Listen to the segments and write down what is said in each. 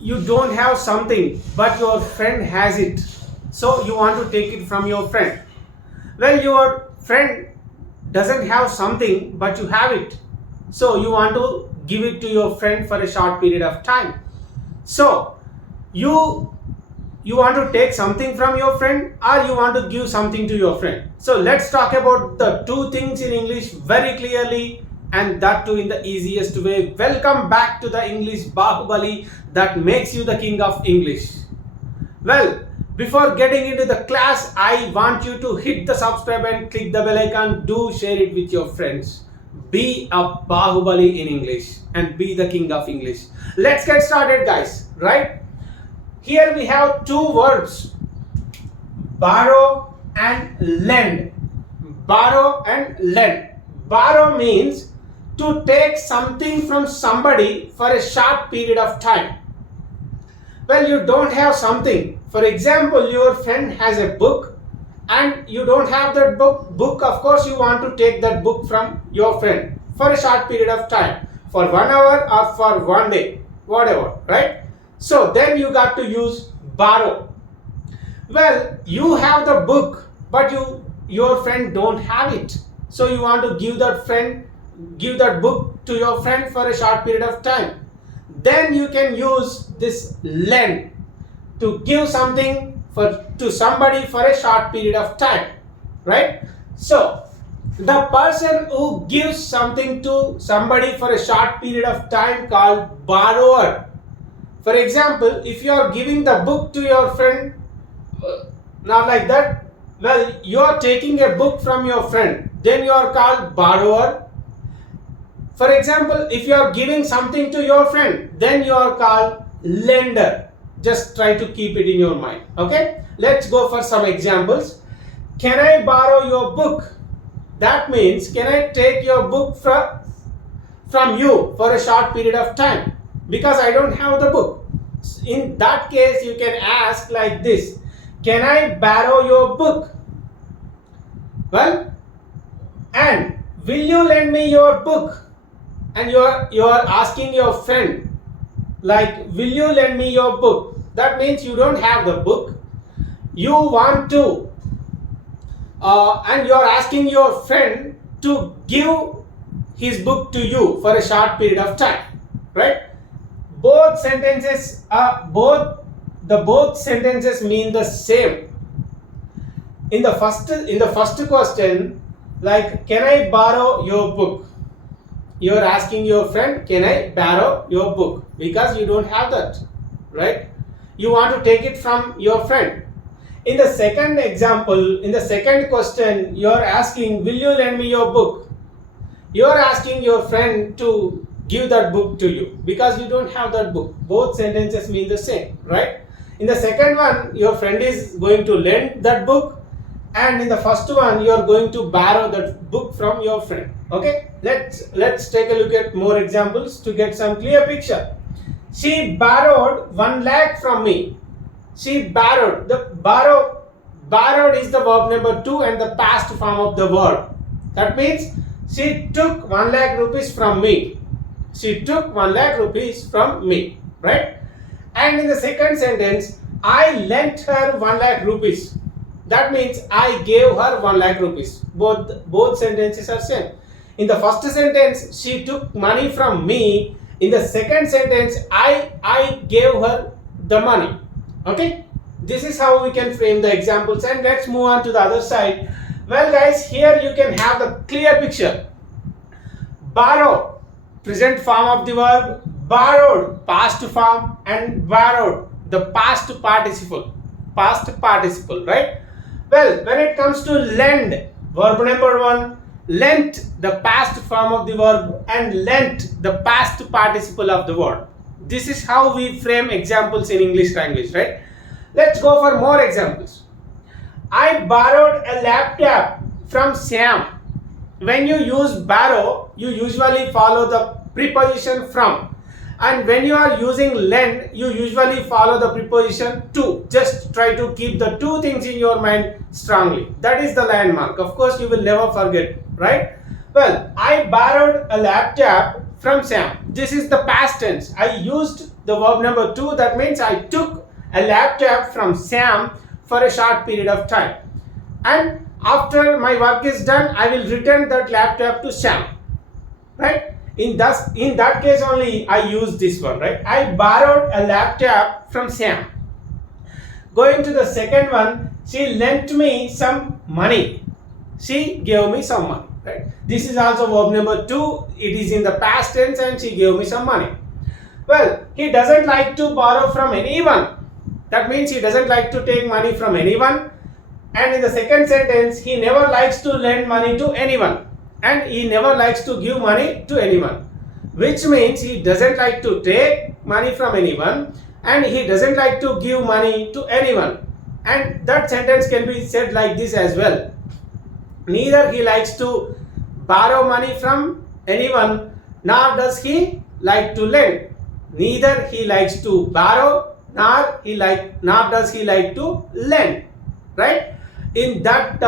you don't have something but your friend has it, so you want to take it from your friend. Well, your friend doesn't have something but you have it, so you want to give it to your friend for a short period of time. So you want to take something from your friend, or you want to give something to your friend. So let's talk about the two things in English very clearly, and that too in the easiest way. Welcome back to the English Bahubali that makes you the king of English. Well, before getting into the class, I want you to hit the subscribe and click the bell icon. Do share it with your friends. Be a Bahubali in English and be the king of English. Let's get started, guys. Right? Here we have two verbs, borrow and lend. Borrow and lend. Borrow means to take something from somebody for a short period of time. Well, you don't have something. For example, your friend has a book and you don't have that book. Of course, you want to take that book from your friend for a short period of time, for 1 hour or for 1 day, whatever, right? So then you got to use borrow. Well, you have the book, but your friend don't have it. So you want to give that book to your friend for a short period of time. Then you can use this lend to give something to somebody for a short period of time, right? So the person who gives something to somebody for a short period of time called borrower. For example, if you are giving the book to your friend, not like that, well, you are taking a book from your friend, then you are called borrower. For example, if you are giving something to your friend, then you are called lender. Just try to keep it in your mind. Okay, let's go for some examples. Can I borrow your book? That means, can I take your book from you for a short period of time, because I don't have the book. In that case, you can ask like this: can I borrow your book? Well, and will you lend me your book? And you are asking your friend, like, will you lend me your book? That means you don't have the book. You want to, and you are asking your friend to give his book to you for a short period of time, right? Both sentences mean the same. In the first question, like, can I borrow your book? You are asking your friend, can I borrow your book? Because you don't have that, right? You want to take it from your friend. In the second example, in the second question, you are asking, will you lend me your book? You are asking your friend to give that book to you because you don't have that book. Both sentences mean the same, right? In the second one, your friend is going to lend that book, and in the first one, you are going to borrow that book from your friend. Okay, let's take a look at more examples to get some clear picture. She borrowed 1 lakh from me. She borrowed. The borrowed is the verb number 2 and the past form of the verb. That means she took 1 lakh rupees from me. She took 1 lakh rupees from me, right? And in the second sentence, I lent her 1 lakh rupees. That means I gave her 1 lakh rupees. Both sentences are same. In the first sentence, she took money from me. In the second sentence, I gave her the money. Okay, this is how we can frame the examples, and let's move on to the other side. Well, guys, here you can have the clear picture. Borrow, present form of the verb, borrowed, past form, and borrowed, the past participle, right? Well, when it comes to lend, verb number 1, lent, the past form of the verb, and lent, the past participle of the verb. This is how we frame examples in English language, right? Let's go for more examples. I borrowed a laptop from Sam. When you use borrow, you usually follow the preposition from. And when you are using lend, you usually follow the preposition to. Just try to keep the two things in your mind strongly. That is the landmark. Of course, you will never forget, right? Well, I borrowed a laptop from Sam. this is the past tense. I used the verb number 2. That means I took a laptop from Sam for a short period of time. And after my work is done, I will return that laptop to Sam. Right? In that case only I use this one. Right? I borrowed a laptop from Sam. Going to the second one, she lent me some money. She gave me some money. Right? This is also verb number 2. It is in the past tense and she gave me some money. Well, he doesn't like to borrow from anyone. That means he doesn't like to take money from anyone. And in the second sentence, he never likes to lend money to anyone. And he never likes to give money to anyone. Which means he doesn't like to take money from anyone. And he doesn't like to give money to anyone. And that sentence can be said like this as well. Neither he likes to borrow money from anyone, nor does he like to lend. Neither he likes to borrow, nor does he like to lend. Right? In that,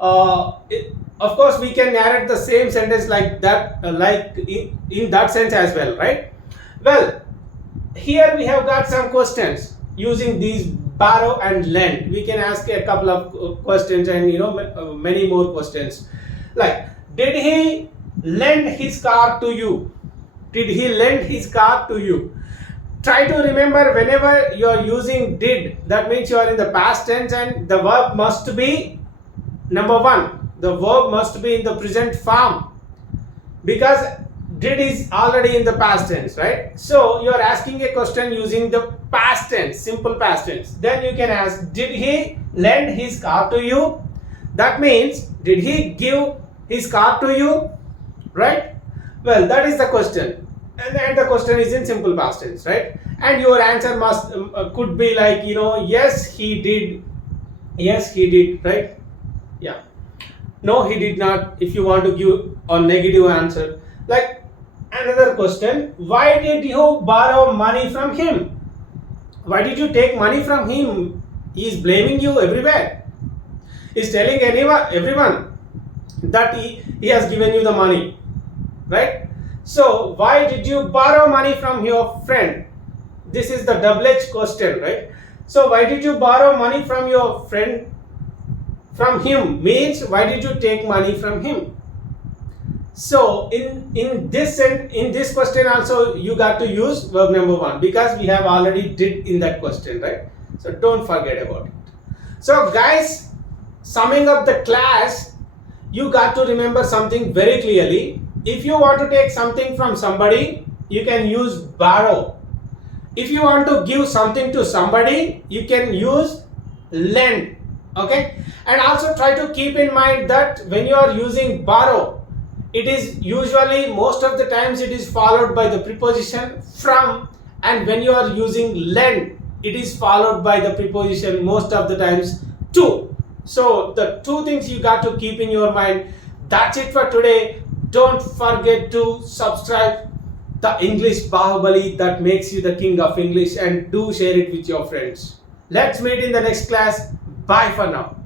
of course, we can narrate the same sentence like that, in that sense as well. Right? Well, here we have got some questions using these borrow and lend. We can ask a couple of questions and many more questions. Like, did he lend his car to you? Did he lend his car to you? Try to remember whenever you are using did, that means you are in the past tense and the verb must be number 1. The verb must be in the present form because did is already in the past tense, right? So you are asking a question using the past tense, simple past tense. Then you can ask, did he lend his car to you? That means, did he give his car to you? Right? Well, that is the question. And the question is in simple past tense, right? And your answer must could be like, yes, he did. Yes, he did, right? Yeah. No, he did not. If you want to give a negative answer. Like another question, why did you borrow money from him? Why did you take money from him? He is blaming you everywhere. He is telling everyone that he has given you the money, right? So why did you borrow money from your friend? This is the double-edged question, right? So why did you borrow money from your friend? From him means why did you take money from him? So in this question also you got to use verb number 1 because we have already did in that question, right? So don't forget about it. So guys, summing up the class, you got to remember something very clearly. If you want to take something from somebody, you can use borrow. If you want to give something to somebody, you can use lend. Okay? And also try to keep in mind that when you are using borrow, it is usually most of the times it is followed by the preposition from, and when you are using lend, it is followed by the preposition most of the times to. So the two things you got to keep in your mind. That's it for today. Don't forget to subscribe the English Bahubali that makes you the king of English, and do share it with your friends. Let's meet in the next class. Bye for now.